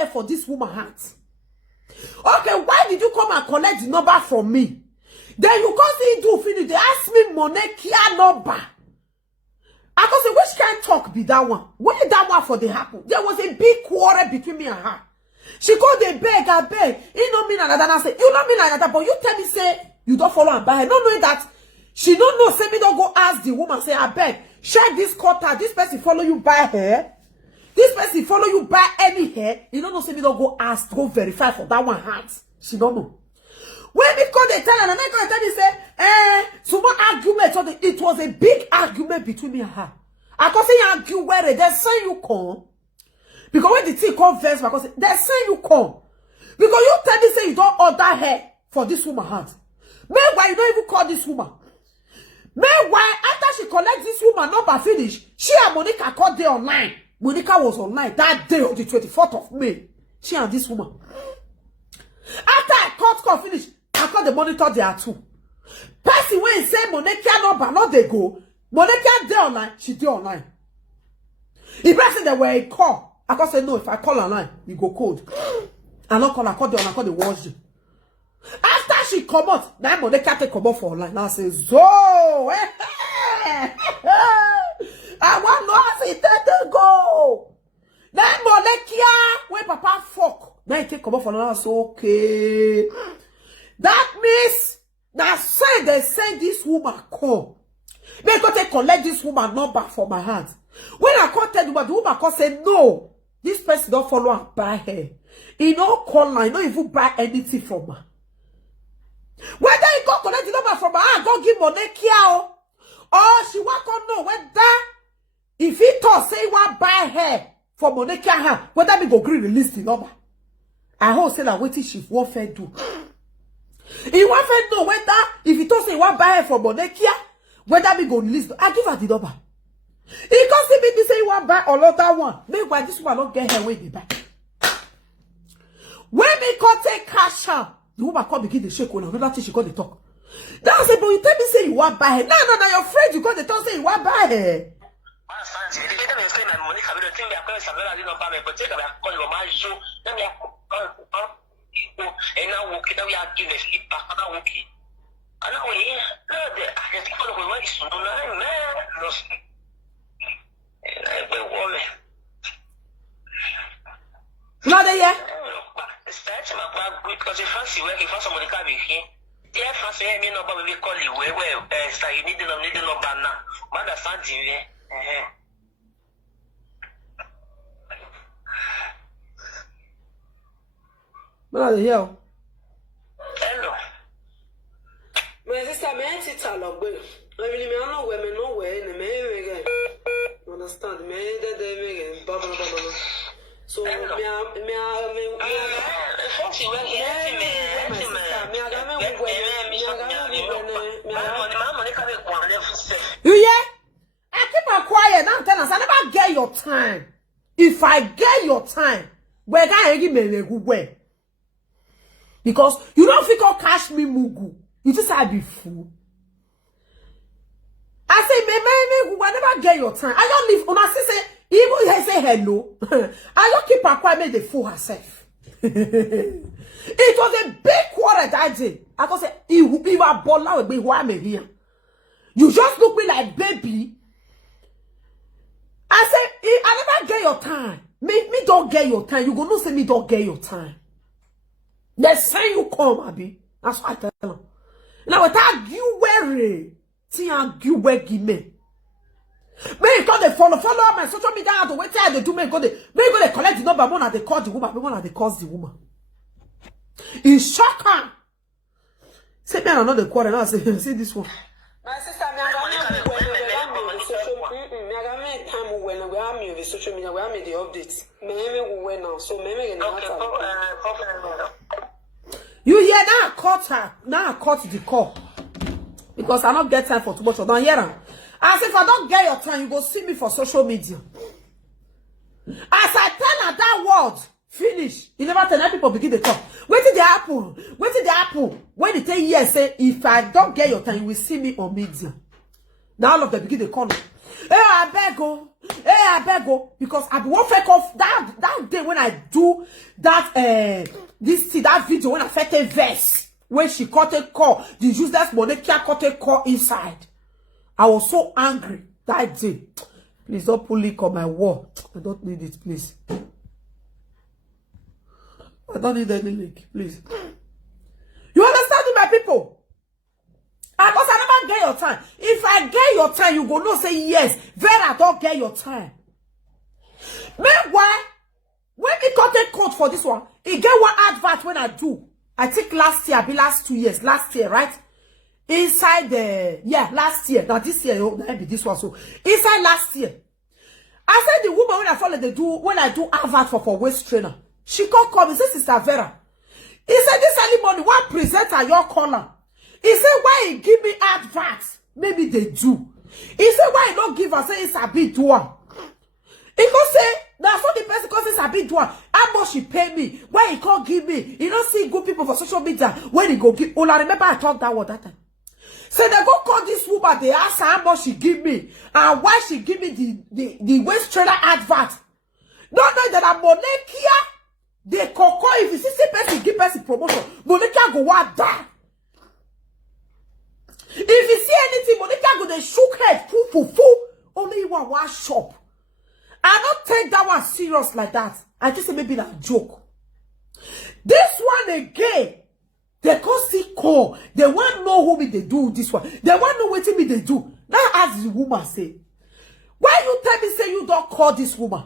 hair for this woman's hands. Okay, why did you come and collect the number from me? Then you come see do finish. They ask me money kia number. I go say, which kind talk be that one? When did that one for the happen? There was a big quarrel between me and her. She go they beg, I beg. You know me another. And I say, you know me another, but you tell me say you don't follow and buy her. Not knowing that she don't know. Say me don't go ask the woman. Say I beg, check this quarter. This person follow you buy hair. This person follow you buy any hair. You don't know. Say me don't go ask, go verify for that one hands. She don't know. When me call they tell her, and then they tell me say, so what argument? So it was a big argument between me and her. I can say you argue where they say you come. Because when the thing come first, because they say you come. Because you tell me say you don't order hair for this woman hand. Meanwhile, you don't even call this woman. Meanwhile, after she collect this woman number finish, she and Monica called day online. Monica was online that day on the 24th of May. She and this woman. After I call finish, I call the monitor there too. Person when say Monica number, not they go. Monica day online, she day online. If I say they were a call, I can say no, if I call online, you go code. I not call, I call the online, I call the watch. After she come out, now Monica take come out for online. Now I say, so I want to know how it to go. Now Monica, when Papa fuck, now he take come out for online. So okay. That means that say they send this woman call. They go to collect this woman number for my hands. When I call tell the woman call say no. This person don't follow and buy her. He don't call her, he don't even buy anything from her. Whether he go collect the number from her, go give money kia or she want to know whether if he talk say he want buy her for money kia her, whether me go agree release the number. I hope say that waiting she won't fair do. He want to know whether if he talk say he want buy her for money kia, whether me go release. I give her the number. He can see me say he want buy another one. Meanwhile, this one don't get her way the back. When me come take cash out, the woman come begin the shake on another thing she got the talk. That's it, but you tell me say you want buy her. No, your friend you got the talk say you want buy her. No, they yeah. Because if fancy work, if somebody can be here, they fancy me no but we call you where so you need no banana. Mother fancy here. No, they yeah. Hello. My sister, me sit along with. I really me no where me no where in me again. Understand me that they make blah. So me you yeah? I keep on quiet. Now tell us I never get your time. If I get your time, where can I give me a good way? Because you don't think I'll cash me mugu. You just say I be fool. I say, me, I never get your time. I don't leave. Una say, even he say hello. I don't keep her quiet, make the fool herself. It was a big quarrel that day. I can say, you are bola with me, why me here? You just look me like baby. I say, I never get your time. Me don't get your time. You go no say me don't get your time. They say you come, Abi. That's what I tell them. Now without you worry. See how you work give me. May God they follow my social media to wait till they do me go they collect the number one and they call the woman, one and they call the woman. It's shocker. Say me another quarter now. See this one. My sister, me I got time when we are me social media, we are me the updates. Me we now, so me you hear now? I caught her. Now I caught the call. Because I don't get time for too much. I don't hear them. As if I don't get your time, you go see me for social media. As I tell her that word, finish. You never tell people begin to talk. Wait till the apple. Wait till the apple. When they tell yes, say, if I don't get your time, you will see me on media. Now all of them begin to call me. Hey, I beg go. Hey, I beg go because I be one fake off that day when I do that that video when I felt a verse when she cut a call, the useless Monekia cut a call inside. I was so angry that day. Please don't put link on my wall. I don't need it, please. I don't need any link, please. You understand me, my people? Because I never get your time. If I get your time, you go no say yes. Vera don't get your time. Meanwhile, when we got a code for this one, he get one advert when I do. I think last year, be last 2 years. Last year, right? Inside the last year. Now this year, be this one. So inside last year, I said the woman when I follow when I do advert for waist trainer, she can't come. He said, Sister Vera. He said this early morning, one presenter your corner. He said, why he give me adverts? Maybe they do. He said, why he don't give us? Say it's a bit one. He could say, that's what the person because it's a bit one. How much he pay me? Why he can't give me? You don't see good people for social media when he go give. Oh, I remember I talked that word that time. So they go call this woman, they ask her how much she give me and why she give me the waist trainer advert. Not know that I'm Monekia. They coco if you see person give person promotion, Monekia go what die. If you see anything, Monekia go they shook head, full. Only one shop. I don't take that one serious like that. I just say maybe that joke. This one again, they can't see call. They want know who me they do this one. They want know what me they do. Now as the woman say, why you tell me say you don't call this woman?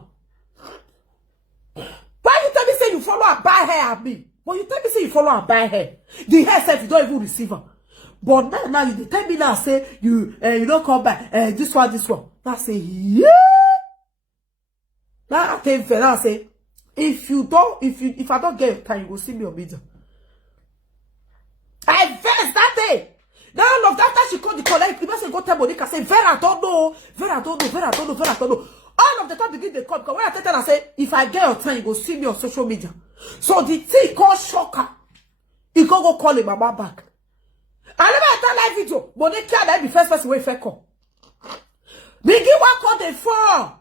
Why you tell me say you follow and buy hair at me? But you tell me say you follow and buy hair. The hair self you don't even receive her. But now you tell me now say you don't come back. This one. Now say yeah. Now I tell you now say if I don't get your time, you will see me on media. I vex that day. Now all of that time she called the collect. The person go tell Monica say Vera don't know. All of the time begin they come because when I tell her I say if I get your time, you go see me on social media. So the thing called shocker. He go call him mama back. I never done live video. Monica that be first person way fair call. Begin one call the phone.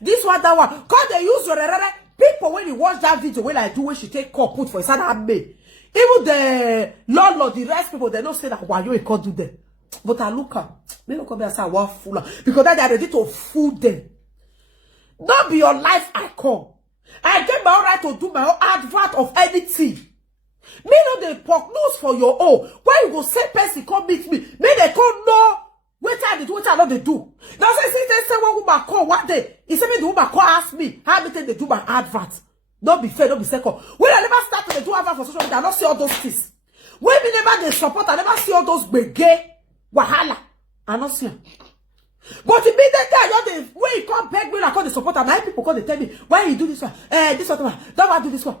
This one that one. Call they use your people when you watch that video when I do when she take call put for inside that me. Even the Lord, the rest people they don't say that why you can't do them. But I look at me look at me and say I want fool because that they are ready to fool them. Not be your life I come. I get my own right to do my own advert of anything. Me know they poke nose for your own. Why you go say person come meet me? Me they come know what I do, what I know they do. Now say one woman call one day. He said me the woman call ask me how me they do my advert. Don't be fair, don't be second. When I never started to do advert for social media, I don't see all those things. When me never they support, I never see all those gay wahala. I don't see them. But immediately, when you come beg me, I call the supporter, my people call they tell me, why you do this one? This one, don't want to do this one.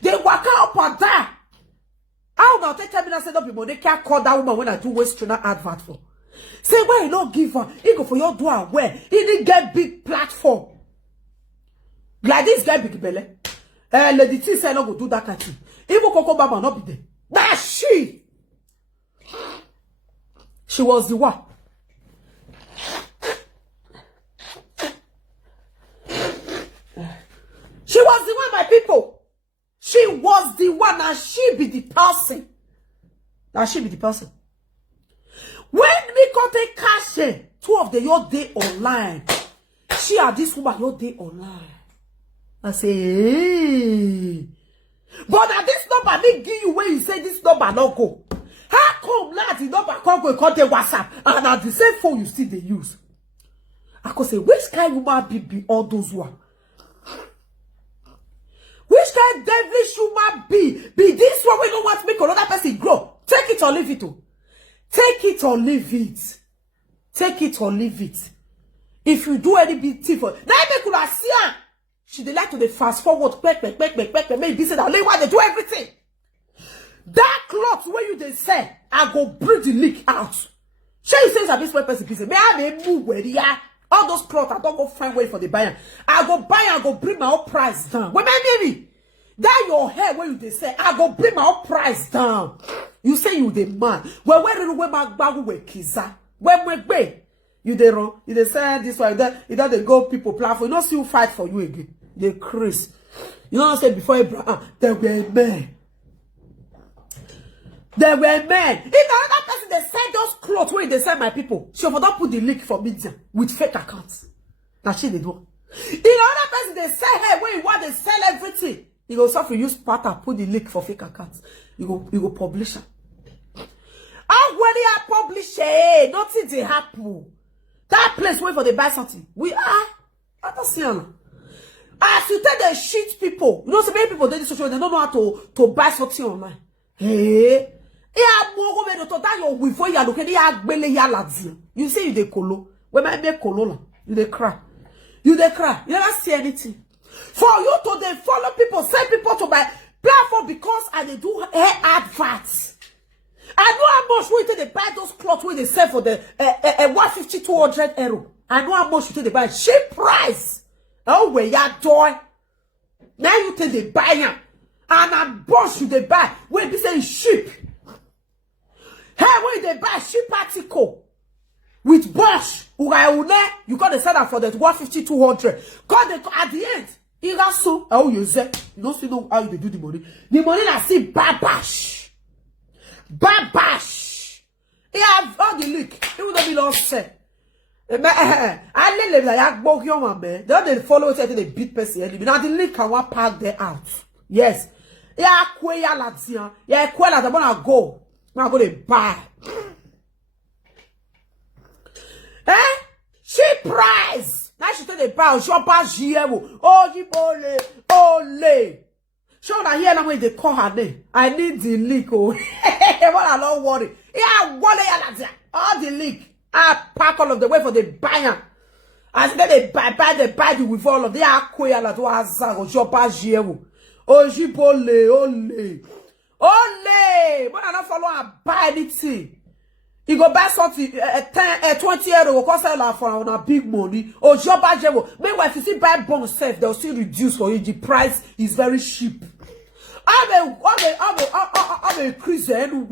They walk out and die. How now tell me that say don't be money can't call that woman when I do waist trainer advert for. Say why you don't give her? He go for your door where he didn't get big platform. Like this guy big belly. Lady T say no go do that kind of thing. Even Coco Baba not be there. That's she. She was the one. She was the one, my people. She was the one, and she be the person. Now she be the person. When me got a cash, two of the your day online. She and this woman your day online. I say, hey. But at this number, they give you where you say this number not go. How come now the number can't go call the WhatsApp and at the same phone you still they use? I could say, which kind of woman be all those one? Which kind of devilish human be this one we don't want to make another person grow? Take it or leave it. Take it or leave it. Take it or leave it. If you do any big thing for now, make you see her. She dey like to the fast forward, maybe say that only why they do everything. That cloth where you they say, I go bring the leak out. She says that this one person business. May I move where they are? All those cloth, I don't go find way for the buyer. I go buy and go bring my own price down. When baby, that your hair where you they say, I go bring my own price down. You say you the man. Well, where do we bagu we kiza? When we be? You they run. You they say this one. You don't they go people platform. You don't see who fight for you again. They Chris. You don't say before Abraham, there were men. There were men. If another person they sell those clothes where they sell my people, she will not put the link for media with fake accounts. That's she they do. If another person they sell her where you want they sell everything. You go suffer use pattern put the link for fake accounts. You go publish it. How when I publish it, nothing they happen. That place wait for they buy something. We are. I don't see them. As you tell the shit people, you know so many people they social they don't know how to buy something online. Hey. You say you dey colo. When I make colo, you dey cry. You dey cry. You never see anything. For you to dey follow people, send people to my platform because I dey do hair adverts. I know how much we they buy those clothes when they sell for the 150, 200 euro. I know how much you they buy cheap price. Oh, where ya joy. Now you take the buy them. And a bunch you they buy. When they say cheap. Hey, when they buy cheap article with Bosch, you got to sell that for the 150, 200. Because at the end, you got so how you say, you don't see how you do the money. The money that see babash. Babash. He have all the leak. He would not be lost set. I let them like bog your man. They don't follow it until they beat person. Now the leak can one park there out. Yes. Yeah, queya latia. Yeah, quella the wanna go. Now go to buy. Eh? Cheap price. Now she tell the buy shopper GMO. Oh, Jibole. Ole. Show that here now when they call her name. I need the leak. Oh, I don't worry. Yeah, wale ya latia. All the leak. I pack all of the way for the buyer. As they buy the with all of the queya la to azago shopper GMO. Oh, Jibole. Ole. Ole! But I don't follow and buy anything. You go buy something 20 euro will cost a for a big money. Oh, job by Jevo. Meanwhile, if you see buy bond self, they'll still reduce for you. The price is very cheap. I'm a Christian.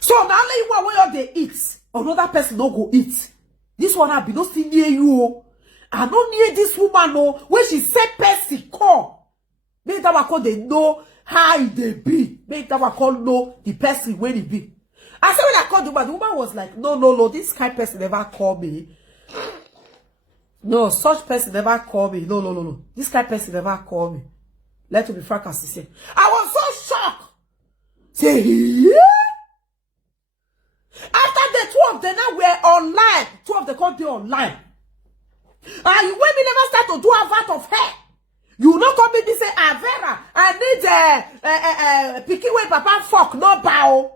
So now you want where they eat. Another person don't go eat. This one have been not still near you. I don't near this woman no. When she said person call. Make that call they know how they be. Make that call know the person where they be. I said when I called the woman was like, no, this kind of person never called me. No, such person never called me. No. This kind of person never called me. Let me be frank as he said. I was so shocked. Say, yeah? After the two of them now were online. Two of them can't be online. And when we never start to do a vat of hair. You not come in and say, Avera, I need picking way papa fuck, no bow.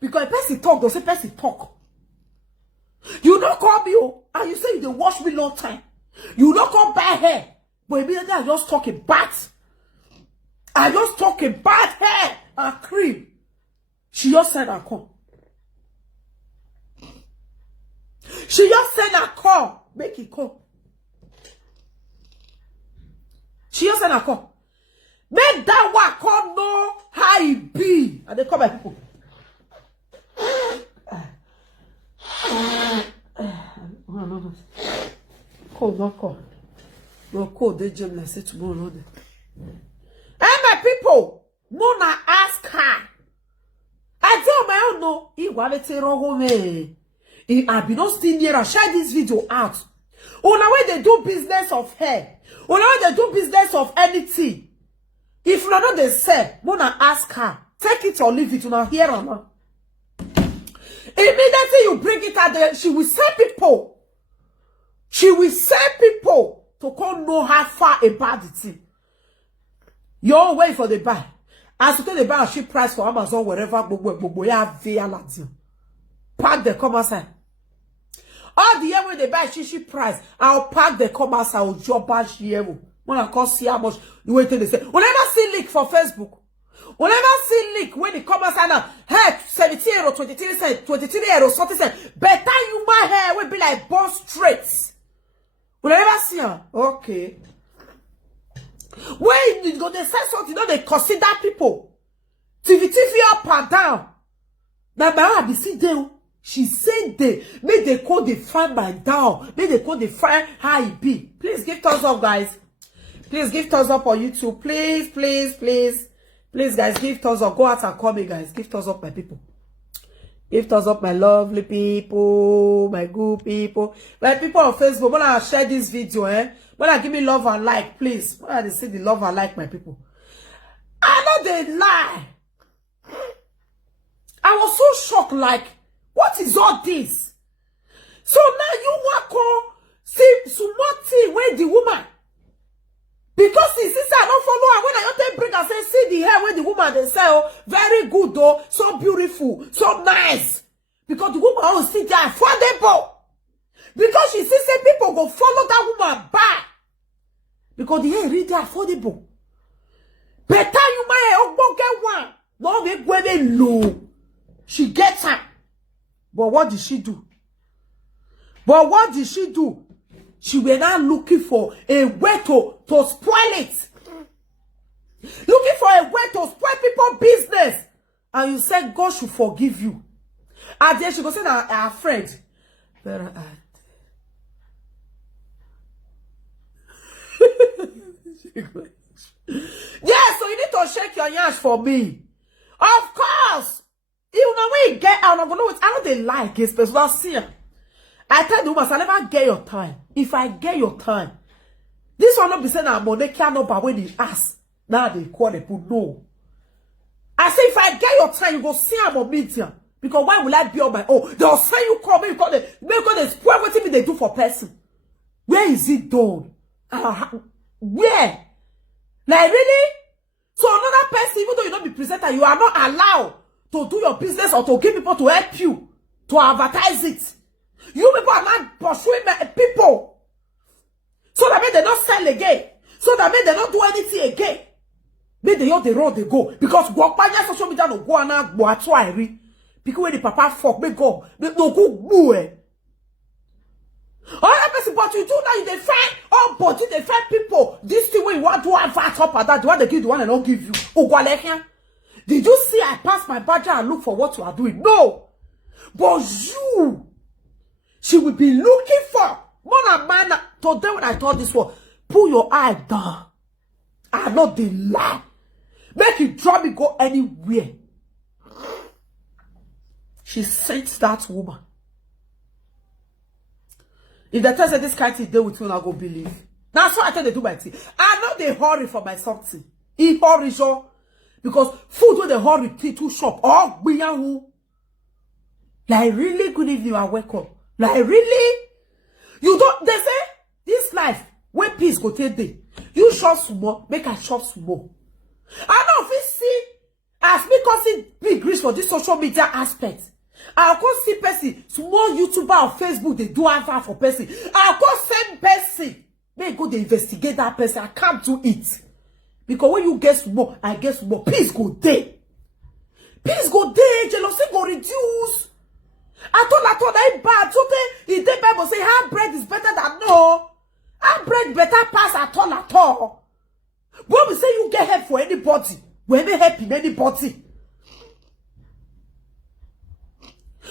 Because a person talk, don't say person talk. You don't call me, and you say you wash me long time. You don't come buy hair. But immediately I just talking bad. I just talking bad hair and cream. She just said I come. She just said I come. Make it come. She just said I come. Make that one come know how it be. And they come by people. Cold, not cold. No cold, they jam like say tomorrow. And my people, Mona ask her. I tell my own no, he wanted to run home. I be not still near and share this video out. On the way they do business of hair. On the way they do business of anything. If you know they say, Mona ask her, take it or leave it, you know, here or not. Immediately you bring it out there, she will send people. She will send people to come know how far about the thing. You're waiting for the buy. As you tell the buy a cheap price for Amazon, wherever, pack the come outside. All the year when they buy cheap price, I'll pack the come outside, I'll drop back here. When I can see how much the way they say. We'll never see leak for Facebook. We'll never see leak when it comes out now. Hey, 17 euro, 23 cents, 23 euro, 40 cents. Better you my hair will be like born straight. We'll never see her. Okay. When you go, they say something, you know, they consider people. TV up and down. Now, my be see them. She said make they call the find my down. Make they call the find how it be. Please give thumbs up, guys. Please give thumbs up on YouTube. Please, please, please. Please, guys, give thumbs up. Go out and call me, guys. Give thumbs up, my people. Give thumbs up, my lovely people. My good people. My people on Facebook, when I share this video, when I give me love and like, please. When I see the love and like, my people. I know they lie. I was so shocked, like, what is all this? So now you want to see something where the woman, because the sister don't follow her. When I don't bring her, say, see the hair where the woman they say, oh, very good though, so beautiful, so nice. Because the woman will sit there affordable. Because she sees say people go follow that woman back. Because the hair really affordable. Better you might get one. No, they go very low. She gets her. But what did she do? She were now looking for a way to spoil it. Looking for a way to spoil people's business. And you said God should forgive you. And then she go say that her friend. Yeah, so you need to shake your yash for me. Of course. You know when you get out, I know they like it, but not see. I tell the woman, I never get your time. If I get your time, this one not be saying that money cannot buy when they ask. Now they call the people no. I say if I get your time, you go see I'm a meeting. Because why will I be on my own? They'll say you come, you call them, because they spoil what they do for person. Where is it done? Where? Like really? So another person, even though you don't be presenter, you are not allowed to do your business or to give people to help you, to advertise it. You people are not pursuing people. So that means they don't sell again. So that means they don't do anything again. Maybe they on the road they go. Because Guapanya social media no go na Guatuari. Because when the papa fuck, they go. They no go boo. All that person, but you do now, you defend all body, defend people. This thing when you want to advert up at that, the one they give, the one they don't give you. Did you see I pass my badger and look for what you are doing? No. But you, she will be looking for more than man. Today when I told this one, pull your eye down. I know the lie. Make it drop me go anywhere. She sent that woman. If they tell her this kind of thing, they will tell I go believe. That's what I tell they do my thing. I know they hurry for my something. He hurry sure. Because food when they hurry to shop. Oh, we are who? Like really good evening and welcome. Like really? You don't, they say, this life, when peace go take day, you shop small, make a shop small. I know if you see, as me causing big risk for this social media aspect, I'll go see person, small YouTuber on Facebook, they do advert for person. I'll go send person, may go they investigate that person, I can't do it. Because when you get small, I get small, peace go day. Peace go day, jealousy go reduce. I thought that bad. So in the Bible say hard bread is better than no. Hard bread better pass at all. When we say you get help for anybody, we ain't helping anybody.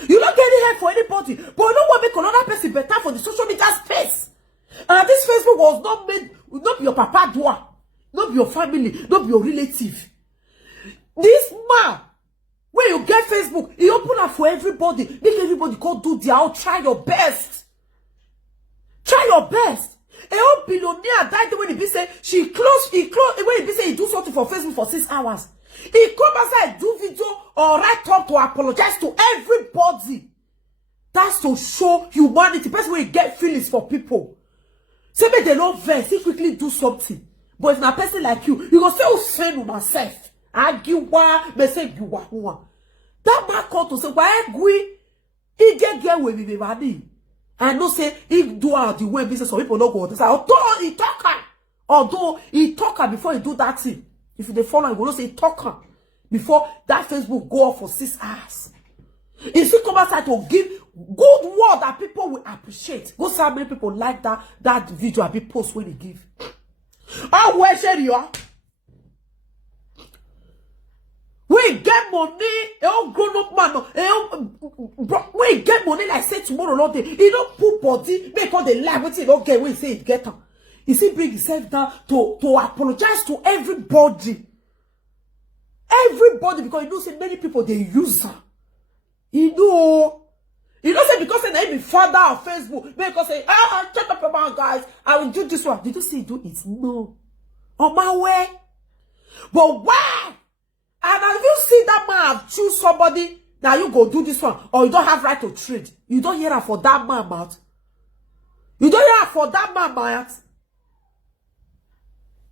You don't get any help for anybody, but you don't want to make another person better for the social media space. And this Facebook was not made, not be your papa doa, not be your family, not be your relative. This man, when you get Facebook, he open up for everybody. Make everybody go do their own. Try your best. Try your best. A whole billionaire died when he be say he closed when he be say he do something for Facebook for 6 hours. He come outside do video or write up to apologize to everybody. That's to show humanity. Person when you get feelings for people. Say make they don't vex, he quickly do something. But if a person like you go say oh send on myself. Agiwa, me say giwa one. That man called to say why gui he get with me body. I know say he do out the way business so people don't go. Say although he talk her before he do that thing. If they follow, you will say talk her before that Facebook go off for 6 hours. If you come outside to give good word that people will appreciate, go see how many people like that video I be post when they give. Oh, where share you are? We get money, grown up man, when you get money, like say tomorrow, not day, you don't put body, make all the lie, what you don't get, when you say it get on. You see, bring yourself down to apologize to everybody. Everybody, because you know, say many people, they use her. You know say because they be father of Facebook, because say, shut up about guys, I will do this one. Did you see do it? No. On my way. But why? And if you see that man choose somebody, now you go do this one, or you don't have right to trade. You don't hear that for that man mouth. You don't hear that for that man mouth.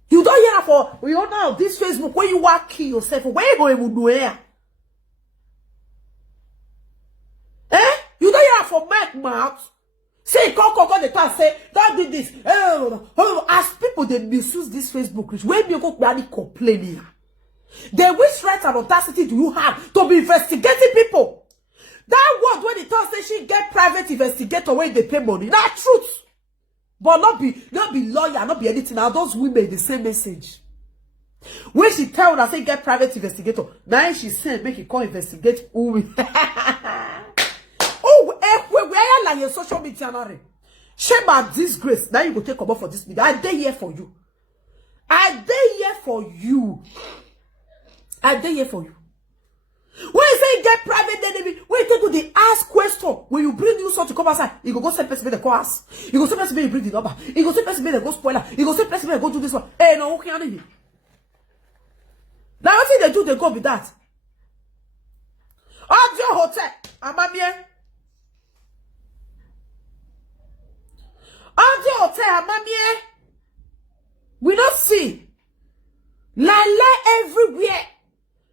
You don't hear that for, you know now, this Facebook, when you want to kill yourself, where you going to do here? You don't hear that for Mike mouth. Say, go, the time, say, don't do this. As people, they misuse this Facebook, when you go to complain here. Then which right and audacity do you have to be investigating people? That word when it tells say she get private investigator when they pay money. Not truth. But not be lawyer, not be anything. Now those women the same message. When she tell her say get private investigator, now she said make it call investigate who. Where are your social media now? Shame and disgrace. Now you go take cover for this media. I dey here for you. I dey here for you. I dey here for you. When you say get private enemy, when you take to the ask question, when you bring you something to come outside, you go send person the call us. You go send person you bring the number. You go send person they go spoiler. You go send person they go do this one. Hey, no, okay, anything. Now what they do, they go with that. Audio hotel, Amamie. Audio hotel, Amamie. We don't see. Lala everywhere.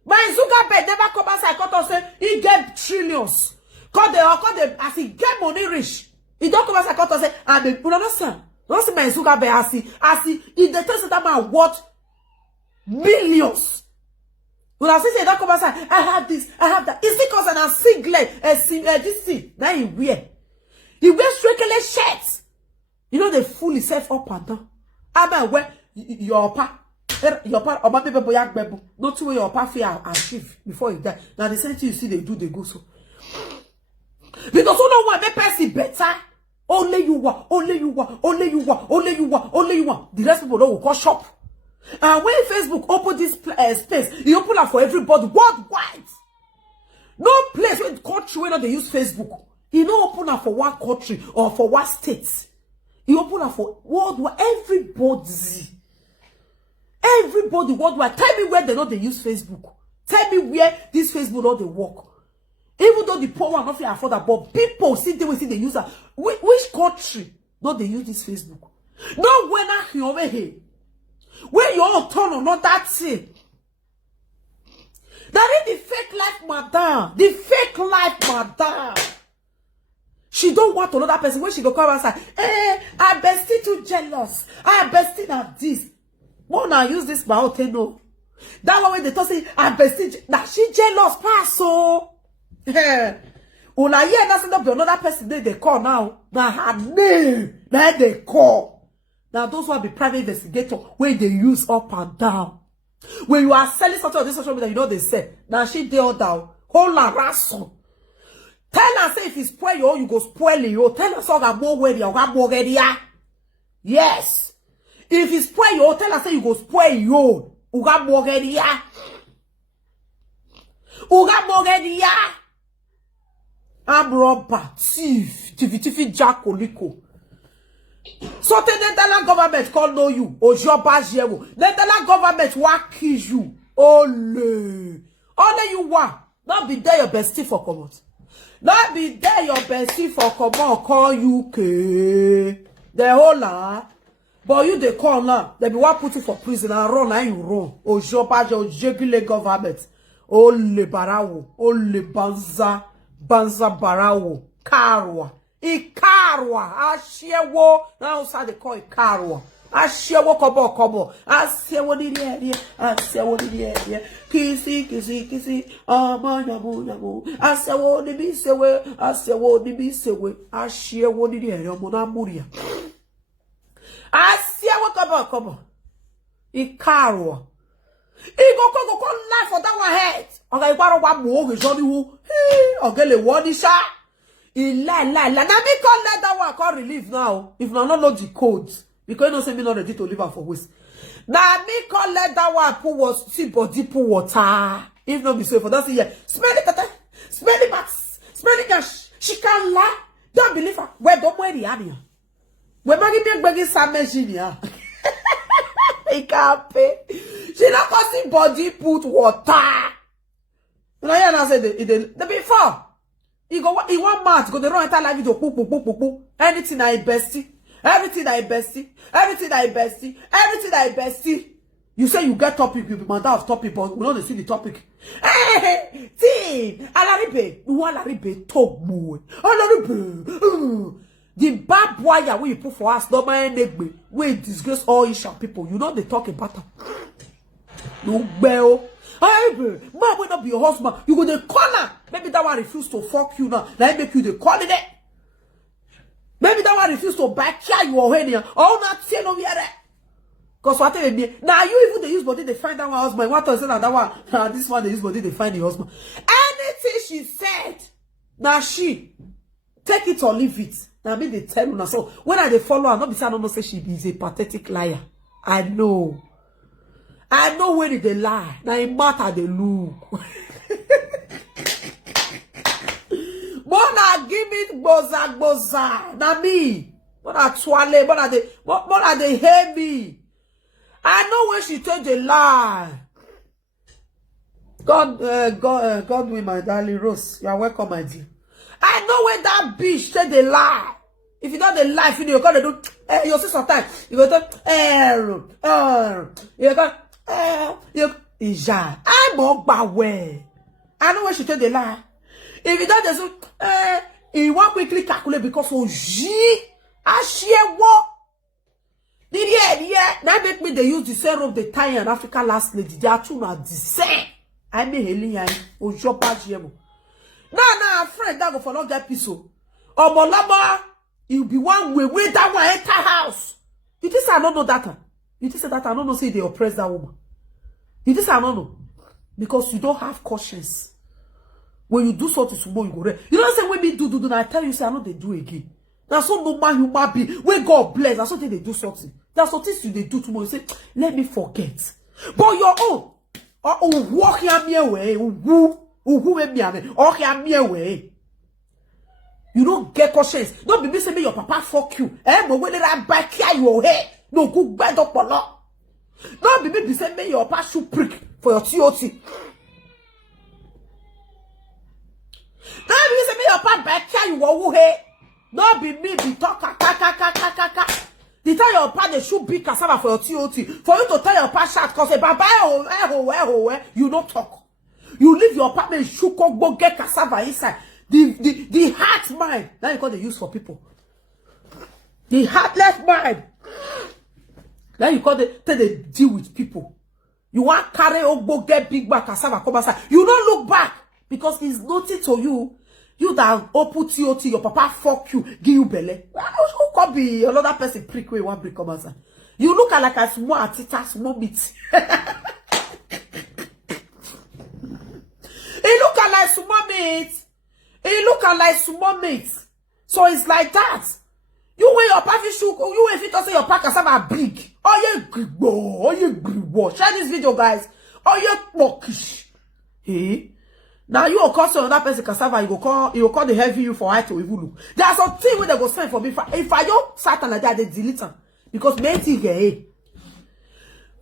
My Zuckerberg never come outside and say he get trillions. Cause they as he get money rich. He don't come outside and say, and they put understand. Don't see my Zuckerberg as he the test that man worth millions. When I say don't come outside, I have this, I have that. It's because I'm singlet, this thing. Now he wear. He wears strictly shirts. You know they fool himself up and down. I mean where your part. Your part or my people yak bebo. Not to your part fear achieve before you die. Now the same thing you see they do, they go so. Because you know what they person better. Only you want, only you want, only you want, only you want, only you want. The rest people don't go shop. And when Facebook open this space, you open up for everybody worldwide. No place where the country where they use Facebook. You don't open up for one country or for one state. You open up for worldwide everybody. Everybody worldwide. Tell me where they know they use Facebook. Tell me where this Facebook know they work. Even though the poor one not afford that, but people see they use that. Which country know they use this Facebook? No when I hear over here. When you all turn on not that thing. That is the fake life, madam. The fake life, madam. She don't want another person. When she go come outside, I bestie too jealous. I bestie at this. When I use this my hotel, no. That one when they talk say, I bestie, now she jealous, pass so. Una hear that send up another person they call now. Now her name, now they call. Now those who be private investigator, when they use up and down. When you are selling something on this social media, you know they say, now she dey all down. Hold her ransom. Tell her say if you spoil you go spoil you. Tell her so that more ready or got more ready. Yes. If you spoil you, tell her say you go spoil you. You got more ready. You got more ready. I'm robber, thief, tiffy jack oliko. So the Netherlands government call know you. Ojoba jewo. Netherlands government will kill you. Only you want. Not be there your bestie for common. Not be there your bestie for common. Call UK. The whole lot. But you they call now. They be want put you for prison and run and you run. Ojoba jewo government. Only barawo. Only banza barawo. Karwa. Ikarwa. Ashewo. Now outside they call it Karwa. Ashewo kobo. Ashewo di area. Ashewo di area. Kisi. Yamu. Ashewo di bisewe. Ashewo di area. Mona muria. Ashewo kobo. Ikarwa. He go lie for that one head. Okay, what more is only who? Okay, le one sha. He lie. Now me call let that one call relief now. If no know the codes, because you don't say me not ready to leave her for waste. Now me call let that one put was see body put water. If not be safe for that year. Smell it, tata. Smell it, Max. Smell it, gosh. She can lie. Don't believe her. Where don't wear the area. Where Maggie make begging some machine here. He can't pay. She not causing body put water. You know, I said the before. He want mad, go the wrong entire life video. Poo. Anything I bestie. Everything I bestie. You say you get topic, you be matter of topic, but we don't see the topic. Hey, team, Alaribe, who Alaribe talk more. Alaribe, the barbed wire where you put for us, no man negbe, we disgrace all Asian people. You know they talk about them. No bell. Alaribe, man will not be your husband. You go the corner. Maybe that one refuse to fuck you now. Like make you the call it. Maybe that one refuse to back you already. Oh, not say no here. Because what they mean now, you even they use body they find that one husband. What else that one? This one they use body they find the husband. Anything she said, now she take it or leave it. Now me they tell you now. So when I they follow her, not because I don't know say she is a pathetic liar. I know where they lie. Now it matter they look. Bona give it boza. Now me. Bona twale. Bona they hear me. I know when she told the lie. God, with my darling Rose, you are welcome, my dear. I know when that bitch said the lie. If you don't the lie, you got to do. You see sometimes you go to you got I'm on my way. I know when she told the lie. If you don't do, you want quickly calculate because of I share what. Yeah. Now make me they use the same rope they tie an African last lady. They are two not the same. I may Helen or job Jemo. Now, friend, that go for not that episode. Oh, Molama, you'll be one way with that one enter house. You think I don't know that? You think that I don't know say they oppress that woman? You think I don't know? Because you don't have conscience. When you do something tomorrow, you go there. You don't say when me do, and I tell you, say I know they do again. That's so normal human being. When God bless, that's something they do something. That's what things they do tomorrow. You say, let me forget. But your own, walk your me away. You don't get conscience. Don't be me say me your papa fuck you. But when I back here your head, no good bad up a lot. Don't be me say me your papa should prick for your TOT. Don't be say me your papa back here you head. Don't be me be talk kaka. The time your pa they should be cassava for your TOT. For you to tell your pa shot cause baba you don't talk. You leave your apartment should go get cassava inside. The heart mind. Now you call the use for people. The heartless mind. Now you call they deal with people. You want carry go get big back cassava come outside. You don't look back because it's nothing to you. You that open TOT, your papa fuck you, give you belly. Who could be another person prick where one brick come outside? You look like a small atita, small meat. It look like small meat. It look like small meat. So it's like that. You wear your papa shoe, you if it doesn't your pack are big. Oh you gribo. Share this video, guys. Oh you mockish. Hey. Now you will call another person cassava, you will call the heavy you for I to even look. There's something where they go send for me. If I don't start like that, they delete them. Because maybe hey.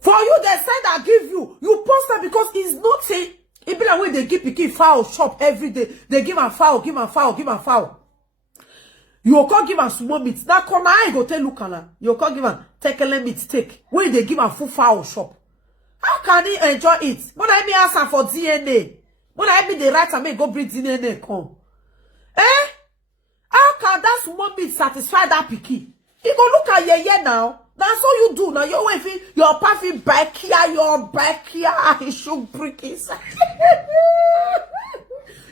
For you, they send I give you post them because it's not say it be like when they give picky fowl shop every day. They give a fowl. You will call give a small meat. Now come I go tell look at you will call give a take a meat steak. When they give a full fowl shop. How can he enjoy it? When I be asking for DNA. When I be the right time, go bring DNA come. How can that small meat satisfy that picky? You go look at your now. That's all you do now. Your puffy back here, he should break inside.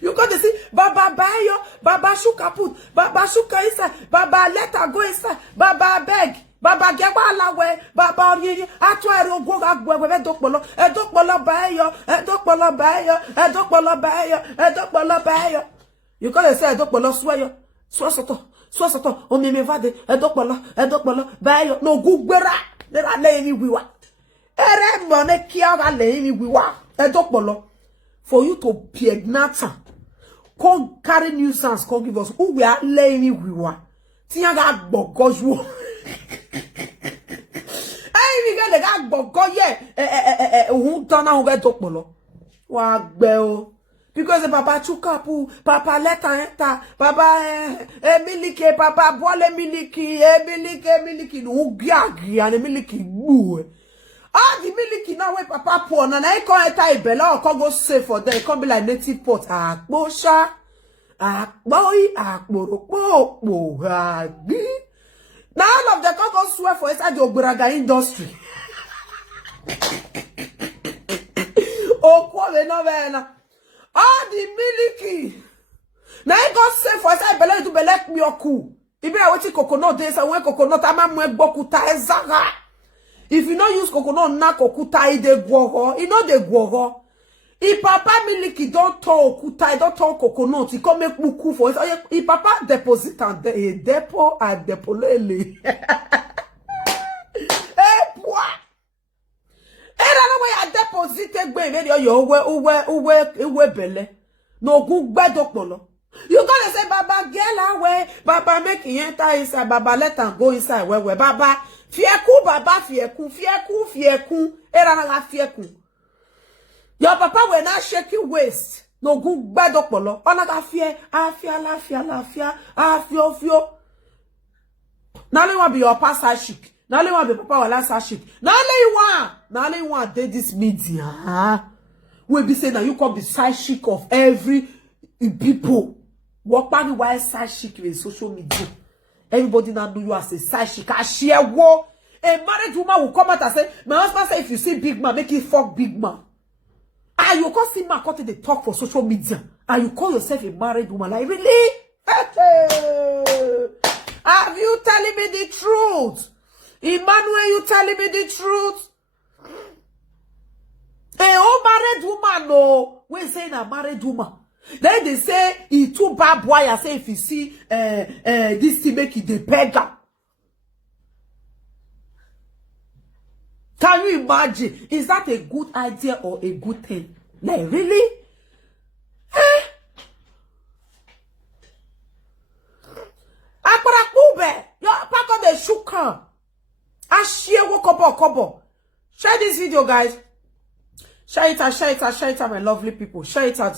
You got to see, Baba Bayo, Baba Shuka put, Baba Shuka inside, Baba let her go inside, Baba beg. Baba gewa lawe, baba ori, atwa ero go agwe we edokpolo bayo, edokpolo bayo, edokpolo bayo, edokpolo bayo. You can't say edokpolo swayo, swasoto, o me vade, edokpolo bayo, no gugbera, there are lay wiwa. Ere mone kia ga lay wiwa, edokpolo. For you to pregnant, come carry nuisance, come give us who we are laying wiwa. Tinya ga bogoju. Hey, we got bogo ye. Who turn out get dokpolo? Wa gbe o. Because the papa chukapu, papa leta enta, papa miliki, papa boile miliki, miliki, no giagi and miliki boo. Ah, the miliki now where papa pour, and I can't enter bella or can go safe for them. It can't be like native pot. Ah, bosha, ah, boy, ah, bo, ah, now all of them can't go swear for inside the Ogberaga industry. Oh, quale novena. Ah, the miliki. Now I go say for inside belle to belek me oku. Ibe a weti coconut days and when coconut ama mwe boku ta ezaga. If you not use coconut na kokuta ide gwogo, you know the gwogo. If papa miliki don't talk okuta, don't talk coconut, he come make muku for it. If papa deposit and a depo and depolele. Eh, boy. Era no way I deposited gbe video yo uwe bele. No good bedokpolo. You gonna say baba girl away, baba make enter inside, baba let am go inside where baba fieku baba fieku era na fieku. Your papa will not shake your waist. No good bedokpolo. Ona ga fie afio. Now only want be your pasta chic. Now only want be papa will last chic. Now only want did this media. We be saying that you can be side chic of every people. Walk by the wild side chic in social media. Everybody now know you as a side chic. I share war. A married woman will come out and say, my husband say if you see big man, make it fuck big man. And you can't see man cut the talk for social media. And you call yourself a married woman. Like, really? Have you telling me the truth? Emmanuel, you telling me the truth? A old married woman, no. We're saying a married woman. Then they say he too bad boy. I say if you see this thing make it the beggar. Can you imagine? Is that a good idea or a good thing? Like, really? Your pack the sugar. I share what kobo. Share this video, guys. Share it out, my lovely people. Share it out.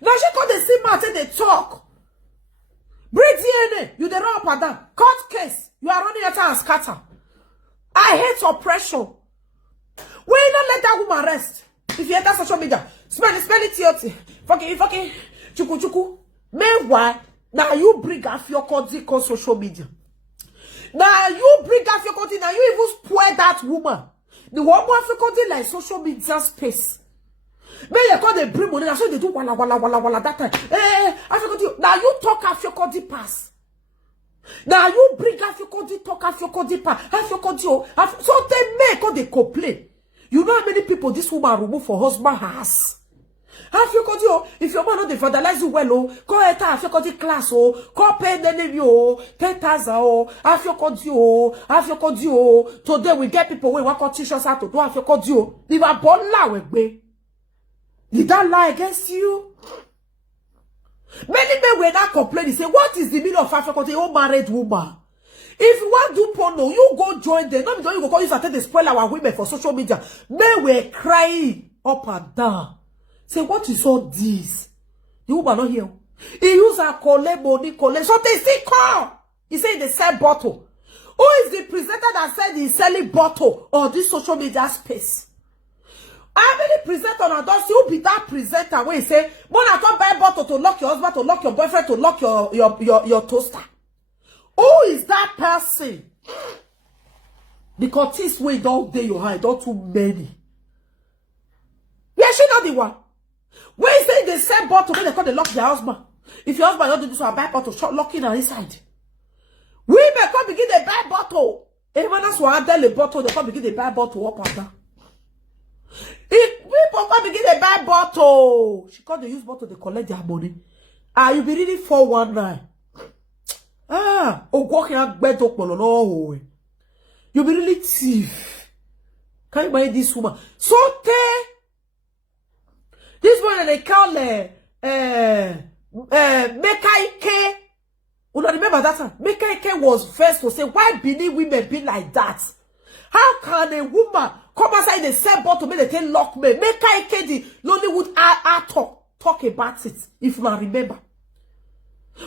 Now she call the same man say they talk. Bring DNA. You the run up and down. Court case. You are running at and scatter. I hate oppression. When you not let that woman rest. If you enter social media, spell it, fucking, chuku. Meanwhile, now you bring up your code on social media. Now you bring up your code, now you even spoil that woman. The woman have like social media space. May you call the bring money, so they do wala that time. Now you talk after your code pass. Now you bring Afiokodi talk Afiokodi pa Afiokodi so they make all they complain. You know how many people this woman remove for husband has? Afiokodi if your man not dey vandalize you well go enter Afiokodi class go pay the name 10,000 Afiokodi today we get people wey want to teach us how to do Afiokodi They were born la we. Did that lie against you? Many men were not complaining. Say, what is the meaning of Africa? They all married woman. If you want to do porno, you go join them. Not because you go call you and they spoil our women for social media. Men were crying up and down. Say, what is all this? The woman not here. He use a collect money, collect. So they still call. He said they sell bottle. Who is the presenter that said he's selling bottle on this social media space? How many presenter on those you be that presenter where you say, when I come buy bottle to lock your husband, to lock your boyfriend, to lock your toaster? Who is that person? Because this way don't day your high, don't too many. Yeah, she not the one. When you say they sell bottle, when they call they lock their husband. If your husband don't do this, I buy bottle, shot locking her inside. Women come begin to buy bottle. Even as one tell the bottle, they come begin to buy bottle up and down. If people come begin to buy bottle, she come to use bottle to collect their money. You be reading 419. Walking out bed up on all. You be really thief. Can you imagine this woman? So this one they call Mekaike. You remember that time? Mekaike was first to say, why Benin women be like that? How can a woman come outside the same bottle make they lock me? Mekaike the Nollywood actor talk about it, if you remember.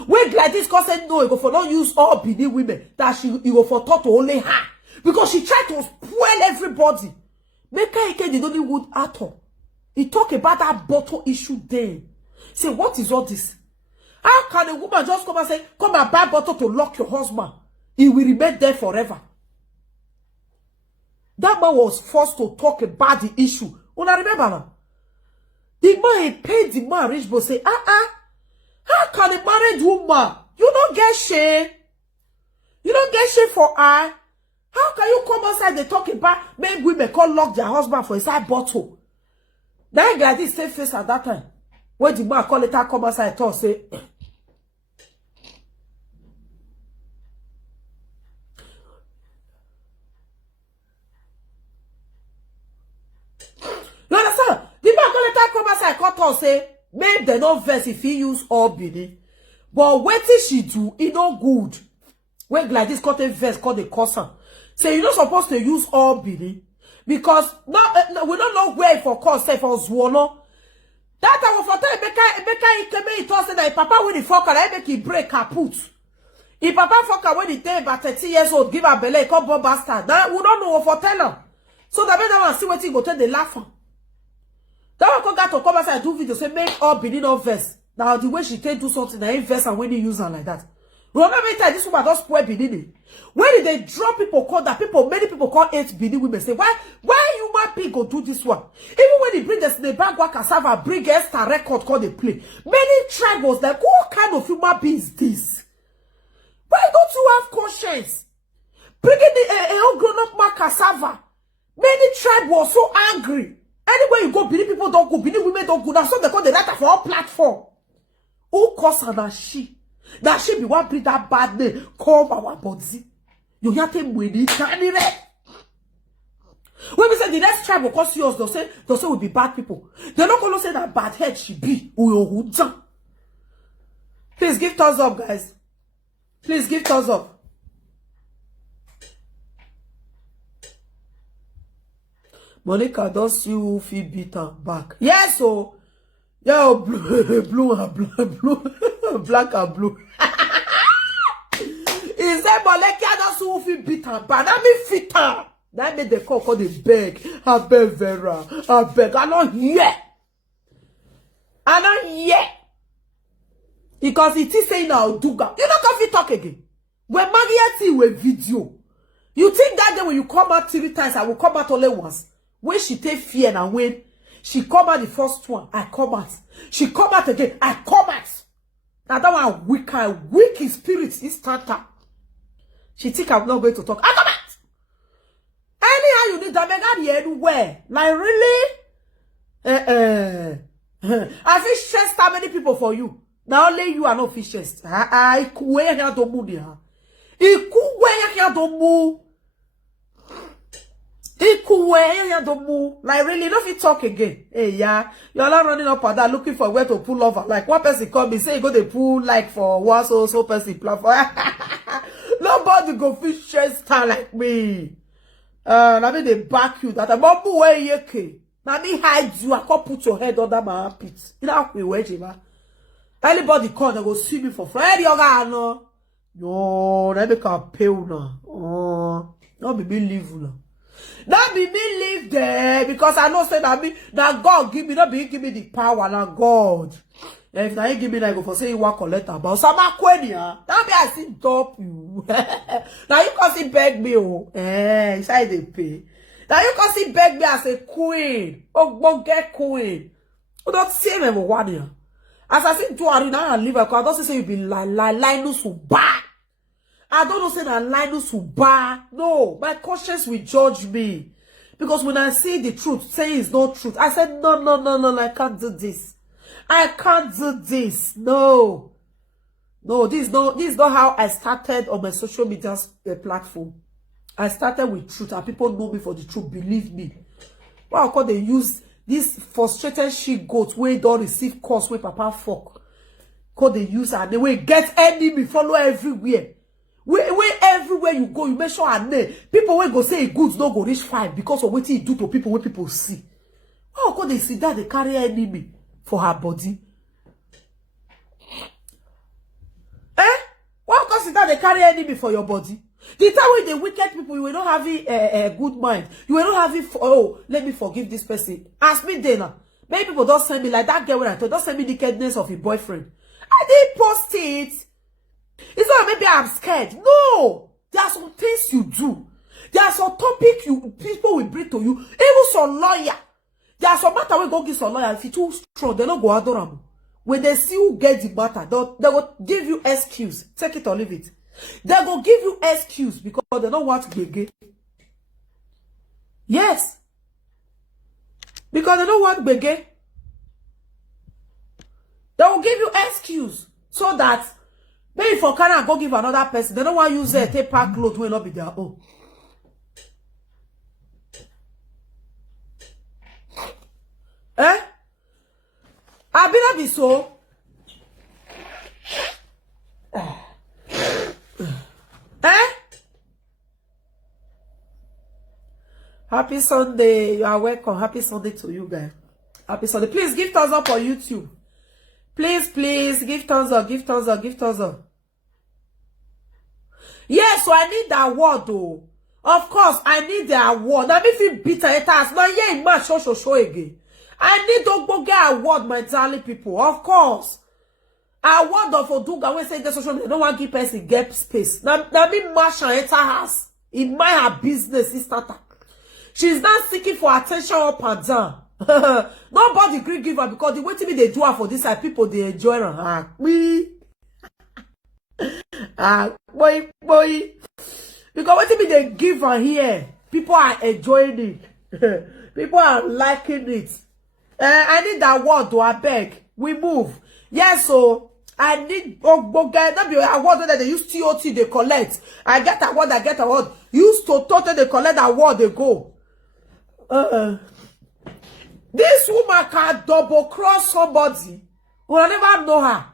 When like this cause said no, you go for not use all Benin women, that you go for talk to only her. Because she tried to spoil everybody. Mekaike the Nollywood actor. He talk about that bottle issue there. Say, what is all this? How can a woman just come and say, come and buy bottle to lock your husband? He will remain there forever. That man was forced to talk about the issue. You remember now? The man he paid the man rich but say, how can a married woman? You don't get shame. You don't get shame for her. How can you come outside and talk about men women can't lock their husband for inside bottle? That guy did stay face at that time. When the man call it come outside and talk, say, you understand? The man call it come outside and talk, say, maybe they don't verse if he use all Benin. But what did she do? It no good. When Gladys got a verse called the cousin. Say, you're not supposed to use all Benin. Because no, we don't know where for cause say for Zwolo. That I will for tell Becca he told that papa when he fuck her, I make he break her put. If papa fuck her when he day about 30 years old, give her belly, come bomb bastard. Now we don't know what for tell her. So that better one see what he go tell the laugh. That one got to come outside and do video say make all Benin of verse. Now the way she take do something, I ain't verse and when he use her like that. Remember me tell this woman just spoil Benin. When did they draw people call that people, many people call 8 Benin women say, why human being go do this one? Even when they bring the Bagua cassava, bring Esther record call they play. Many tribe was like, what kind of human being is this? Why don't you have conscience? Bringing the grown up man cassava. Many tribe was so angry. Anywhere you go, Benin people don't go, Benin women don't go. That's what they call the letter for all platform. Who cause her that she? That she be one bring that bad name, call our body. You hear them when it tiny red. When we say the next tribe will cause yours, they'll say we'll be bad people. They're not gonna say that bad head she be. Please give thumbs up, guys. Please give thumbs up. Monica, does you feel beaten back? Yes, so yo, blue and blue, black and blue. He said, Monica, does you feel beaten back? That mean fitter. That made the call the beg. I beg Vera. I beg. I don't hear. I don't hear. Because it is saying now, Duga. You don't come to talk again. When Maggie with video, you think that day when you come out 3 times, I will come out only once. When she take fear and when she come out the first one, I come out. She come out again, I come out. Now that one weak in spirit is starter. She think I'm not going to talk. I come out. Anyhow, you need that mega anywhere. Like really? I feel stressed how many people for you. Now only you are not fish chest. I kuwe ya do mu dia. Ikuwe ya do mu. Ikuwe ya do mu. Like really, don't fit talk again. Hey yeah, you're not running up and down looking for where to pull over. Like one person come me say you go to pull like for one so person platform. Nobody go fish chest like me. Now me they back you that about where you came. Now me hide you. I can't put your head under my armpit. You know we wait, man. Anybody call, they go see me for Friday. No, they make a pale now. Oh, not be me leave now. Not be me leave there because I know say that God give me, not be give me the power now God. If I give me like go for say you want collect about some aquania. That be I see top you. Now you can see beg me oh. Inside they pay. Now you can see beg me as a queen. Oh, get queen. You don't see me one year. As I said to Arina and live, I don't say you be lie no so bad. I don't know say that Linus will bar. No, my conscience will judge me. Because when I see the truth, say it's not truth. I said, no, I can't do this. I can't do this. No. No, this is not how I started on my social media platform. I started with truth, and people know me for the truth. Believe me. Why well, they use this frustrated she-goat where don't receive course where papa fuck. Cause they use her, they will get enemy, follow everywhere. Where everywhere you go, you make sure her name. People will go say goods don't go reach 5 because of what he do to people when people see. Why well, they see that they carry enemy for her body? Why well, see that they carry enemy for your body? The time when the wicked people, you will not have a good mind. You will not have it. Oh, let me forgive this person. Ask me then. Many people don't send me like that girl when I told. Don't send me the nakedness of your boyfriend. I didn't post it. It's not maybe I'm scared. No, there are some things you do. There are some topic people will bring to you. Even some lawyer. There are some matter we go give some lawyer. If you too strong, they don't go adorable. When they see who get the matter, they will give you excuse. Take it or leave it. They will give you excuse because they don't want to be. Yes. Because they don't want to be. They will give you excuse so that maybe for Canada go give another person. They don't want to use it. Take pack clothes will not be their own. I be not be so. Happy Sunday. You are welcome. Happy Sunday to you guys. Happy Sunday. Please give thumbs up on YouTube. Please give thumbs up. Give thumbs up. Yes, so I need the award though. Of course, I need the award. Now if you beat it as now yeah, match show again. I need to go get award, my darling people. Of course. Award of Oduga when say the social media don't want to give person get space. Now me Marsha enter house. In my business is starter. She's not seeking for attention up and down. Nobody green give her because the way to me they do her for this side, people they enjoy her. Boy. Because what to me they give her here, people are enjoying it. People are liking it. I need that word to I beg. We move. Yes, so I need that be award that they use TOT they collect. I get award. Use to they collect award they go. This woman can double cross somebody. We will never know her.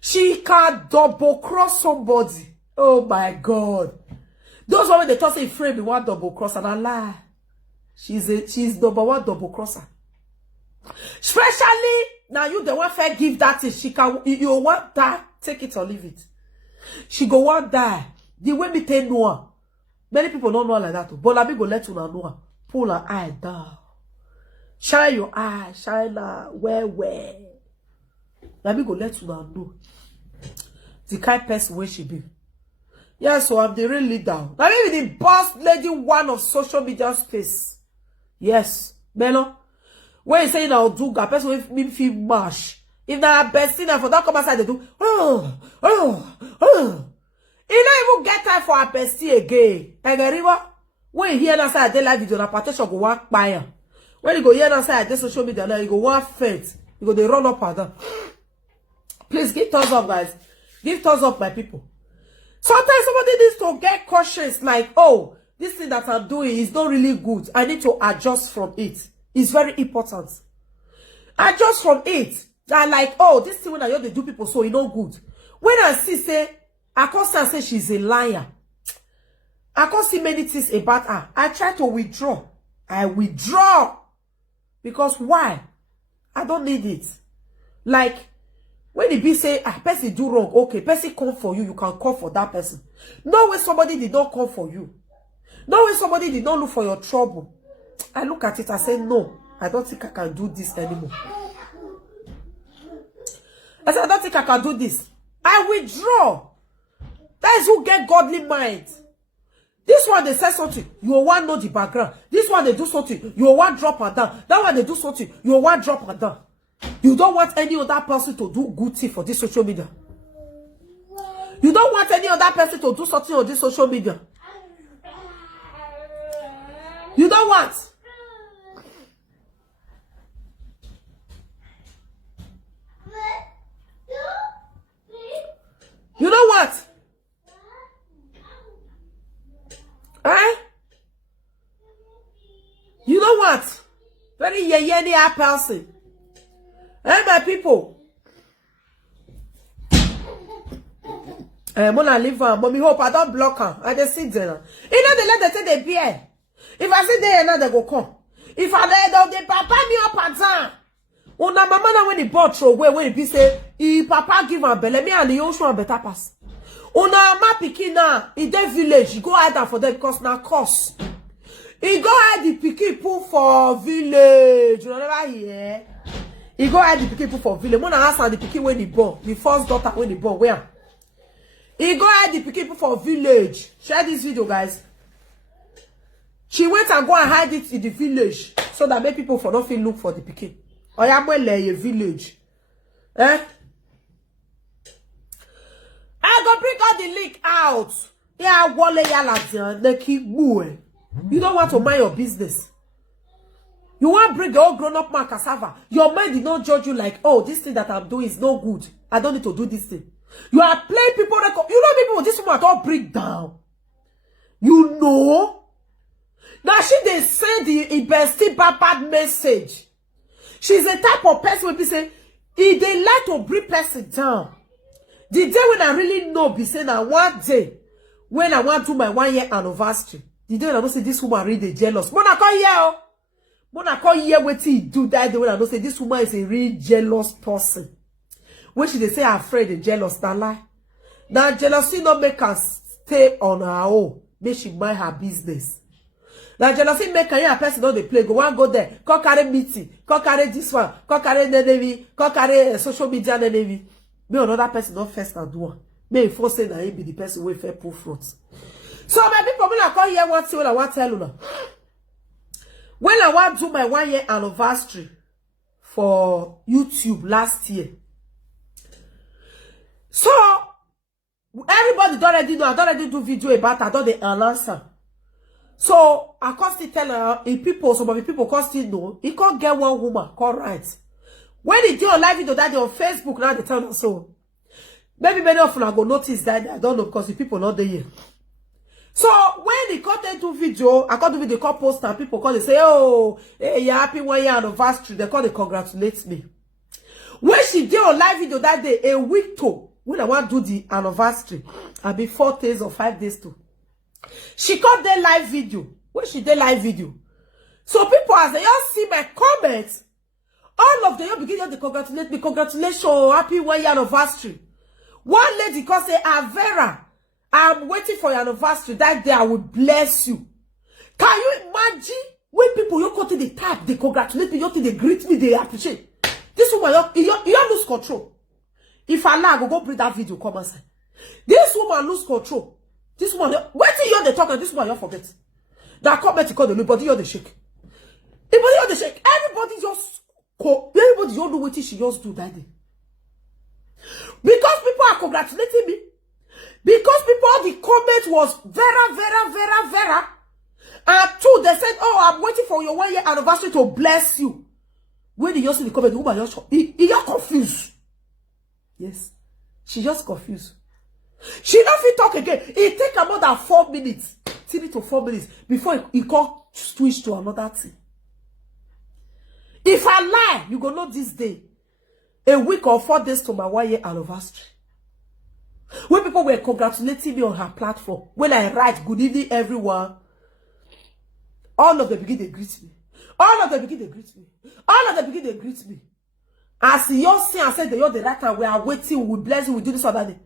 She can double cross somebody. Oh my God. Those women they talk say frame me one double cross and I lie. She's number one double crosser. Especially now you the one fair give that thing. She can you want that, take it or leave it. She go want die. The way me tell Noah. Many people don't know her like that. But let me go let you know her. Pull her eye down. Shine your eye. Shine her where. Let me go let you know. The kind person where she be. Yeah, so I'm the real leader. Now maybe the boss lady one of social media space. Yes. Melo. When you say now do person with me feel mash. If na best thing for that come outside they do. You don't even get time for a bestie again. And the river, when you hear that side, they live video, na partition go walk by her. When you go hear that side, they social media, now you go walk fence. You go they run up and down. Please give thumbs up, guys. Give thumbs up, my people. Sometimes somebody needs to get cautious, like, oh, this thing that I'm doing is not really good. I need to adjust from it. It's very important. Adjust from it. I'm like, oh, this thing when I do people, so it's not good. When I see, say, I can't say she's a liar. I can't see many things about her. I try to withdraw. I withdraw. Because why? I don't need it. Like, when the be say, person do wrong, okay, person come for you, you can call for that person. No way somebody did not come for you. No way somebody did not look for your trouble. I look at it, I say, no, I don't think I can do this anymore. I said, I don't think I can do this. I withdraw. That is who get godly mind. This one, they say something, you will want to know the background. This one, they do something, you will want drop and down. That one, they do something, you will want drop and down. You don't want any other person to do good thing for this social media. You don't want any other person to do something on this social media. You don't want. You know what? Eh? You know what? Very yeye person. Eh, my people. Mona leave her, but me hope I don't block her. I just sit there. You know, they let them say they beer. If I sit there now, they go come. If I let them, they papa me up and down. Una mama na when the bought throw away, when he say, he papa give her belly, me and the ocean better pass. Una ma pikin na, in that village, you go hide for them because na cost. He go hide the pikin put for village. You never hear? He go hide the pikin put for village. Mona ask her the pikin when he born, the first daughter when he born, where? He go hide the pikin put for village. Share this video, guys. She went and go and hide it in the village so that make people for nothing look for the pikin. Oyamwele a village. Eh? I go bring all the link out. Yeah, wale yala they keep moving. You don't want to mind your business. You want to bring the old grown-up man cassava. Your mind did not judge you like, oh, this thing that I'm doing is no good. I don't need to do this thing. You are playing people record. You know people, this woman don't break down. You know? Now she they send the bestie bad message. She's a type of person who say, if they like to bring person down. The day when I really know, be saying that one day, when I want to do my 1 year anniversary, the day when I don't say this woman really jealous. Mona call here. Mona call here what he do that day when I don't say this woman is a real jealous person. When she they say afraid and jealous, that lie. Now jealousy not make her stay on her own. Make she mind her business. Now jealousy make her person don't they play. Go one go there. Go carry meeting. Go carry this one. Go carry the navy. Go carry social media the navy. Me another person not first and do one. Me if say that he be the person who fair proof fruits. So my people when I call here what I want to tell you now. When I want to do my 1 year anniversary for YouTube last year. So everybody already know. I already do video about. I don't the answer. So I can't still tell her if people. Some of the people can't still know. He can't get one woman call right. When he do a live video that day on Facebook now they tell us so. Maybe many of you are going to notice that I don't know because the people not there. So when the content do video, I can't do video call post and people call they say, oh, hey, you're happy 1 year anniversary. They call they congratulate me. When she did a live video that day, a week to when I want to do the anniversary, I'll be 4 days or 5 days too. She called the live video. When she did live video. So people as they all see my comments, all of them begin to congratulate me. Congratulations, happy 1 year anniversary. One lady called say, Avera, I'm waiting for your anniversary. That day I will bless you. Can you imagine when people you go to the type, they congratulate me, you they greet me, they appreciate. This woman, you lose control. If Allah go bring that video, come and say. This woman lose control. This woman, wait till you're the talk and this woman you forget. That comment you call the look, body you're the shake. Everybody you're the shake. Everybody just everybody you know what she just do that day. Because people are congratulating me. Because people, the comment was very. And two, they said, oh, I'm waiting for your 1 year anniversary to bless you. When you see the comment, the woman just you're confused. Yes. She just confused. She don't fit talk again. It take more than 4 minutes. 3 to 4 minutes before he can switch to another thing. If I lie, you go know this day. A week or 4 days to my 1 year anniversary. When people were congratulating me on her platform. When I write, good evening everyone. All of them begin to greet me. All of them begin to greet me. All of them begin to greet me. As you see and said, you're the right time. We are waiting. We bless you. We do this or that.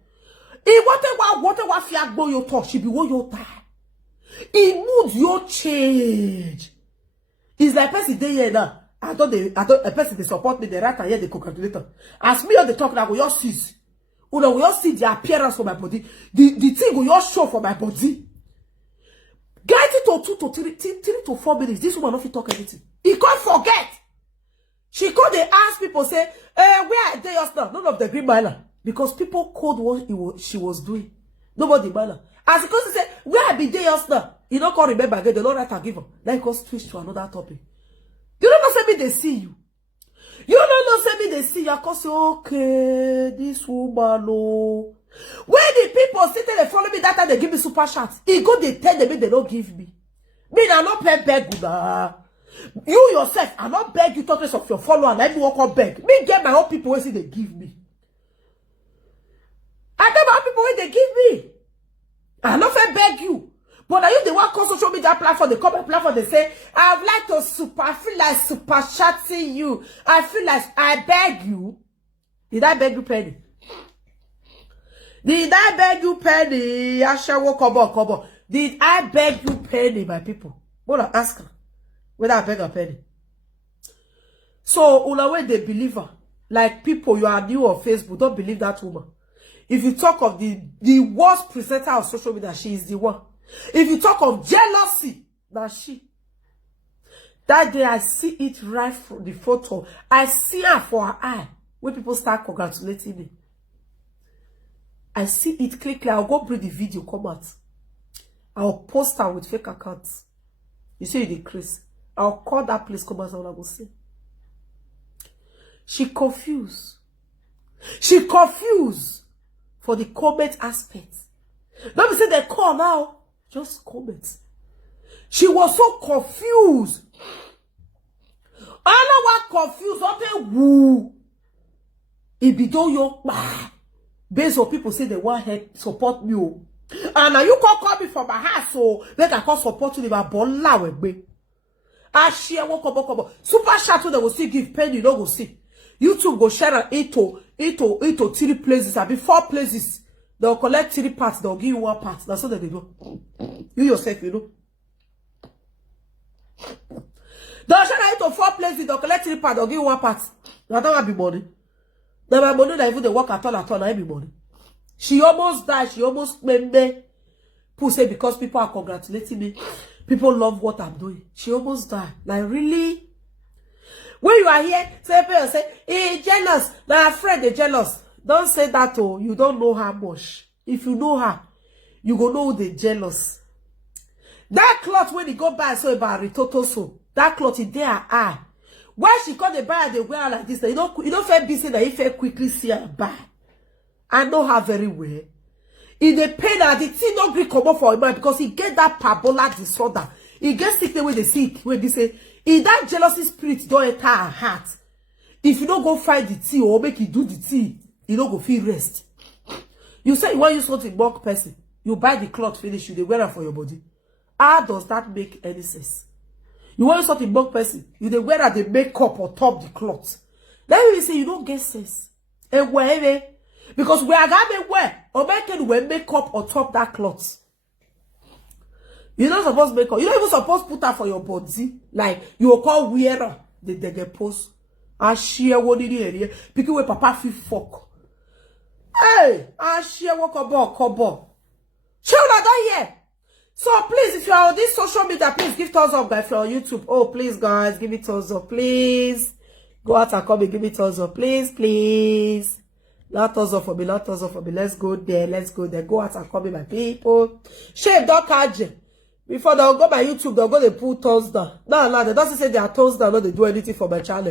If what fiagbo you talk, she be what you die. It mood your change. It's like person day here now. I thought a person they support me, the right and here they congratulate her. As me on the talk now, we all see. We all see the appearance for my body. The thing we all show for my body. Get it to 2 to 3 to 4 minutes. This woman not talk anything. He can't forget. She called they ask people, say, where are they just now? None of the green miner. because people called what she was doing. Nobody matter. As because he said, where I be there just now, you don't call remember again, the Lord right to give her. Then he goes switch to another topic. You don't know, say me, they see you. You don't know, say me, they see you. I can say, okay, this woman, oh. When the people sitting they follow me that time, they give me super shots. He go, they tell them, they don't give me. Me, I not beg good. You yourself, I not beg you, talk of your follower, and everyone come beg. Me get my own people where see they give me. I get my own people where they give me. I not beg you. But now you the one call social media platform, the comment platform, they say, I would like to I feel like super chatting you. I feel like I beg you. Did I beg you, Penny? Did I beg you, Penny? Ashawo Kobo. Did I beg you, Penny, my people? What I ask her? Whether I beg her, Penny. So, una way they believe her. Like people, you are new on Facebook, don't believe that woman. If you talk of the worst presenter of social media, she is the one. If you talk of jealousy, that's she. That day I see it right from the photo. I see her for her eye. When people start congratulating me. I see it clearly. I'll go bring the video, come out. I'll post her with fake accounts. You see the increase. I'll call that place, come out, and I will say. She confused. She confused for the comment aspect. Don't be say they call now. Just comment. She was so confused. I know what confused. Okay, woo. It be do your based on people say they want help support me. And now you can't call me from my house, so they can call support you. They will bolla with me. I share what come. Super chat they will still give Penny. You don't go see. YouTube go share into 3 places. I be 4 places. They'll collect 3 parts. They'll give you 1 part. That's what they do. You yourself, you know. They'll share into 4 places. They'll collect 3 parts. They'll give you 1 part. Now that will be money. Now my money that even they work at all. Now every money. She almost died. She almost made me. People say because people are congratulating me. People love what I'm doing. She almost died. Like really? When you are here, say, hey, jealous. Now afraid they're jealous. Don't say that, oh. You don't know her much. If you know her, you go know they're jealous. That cloth when you go buy so about Ritoto so. That cloth in their eye. Why she call the buyer they wear like this? You don't feel busy that if you quickly see her buy. I know her very well. In the pain that the thing don't agree come up for him because he get that parabolic disorder. He gets sick the way they sick when they say in that jealousy spirit don't enter her heart. If you don't go find the tea or make you do the tea, you don't go feel rest. You say you want to use something bulk person. You buy the cloth finish, you they wear it for your body. How does that make any sense? You want to use something bulk person, you they wear the makeup or top the cloth. Then you say you don't get sense. And where because we are gonna wear or making we makeup or top that cloth. You're not supposed to make up. You're not even supposed to put that for your body. Like you will call wearer the get post. I share what in the area. Because where papa feel fuck. Hey, I share what kobo. Children don't hear. So please, if you are on this social media, please give thumbs up, guys. If you're on YouTube, oh please, guys, give it thumbs up, please. Go out and come and give it thumbs up, please. Not thumbs up for me, not thumbs up for me. Let's go there. Go out and come in, my people. Shame, don't catch it. Before they'll go by YouTube, they'll go they put thumbs down. No, they doesn't say they are thumbs down, no, they do anything for my channel.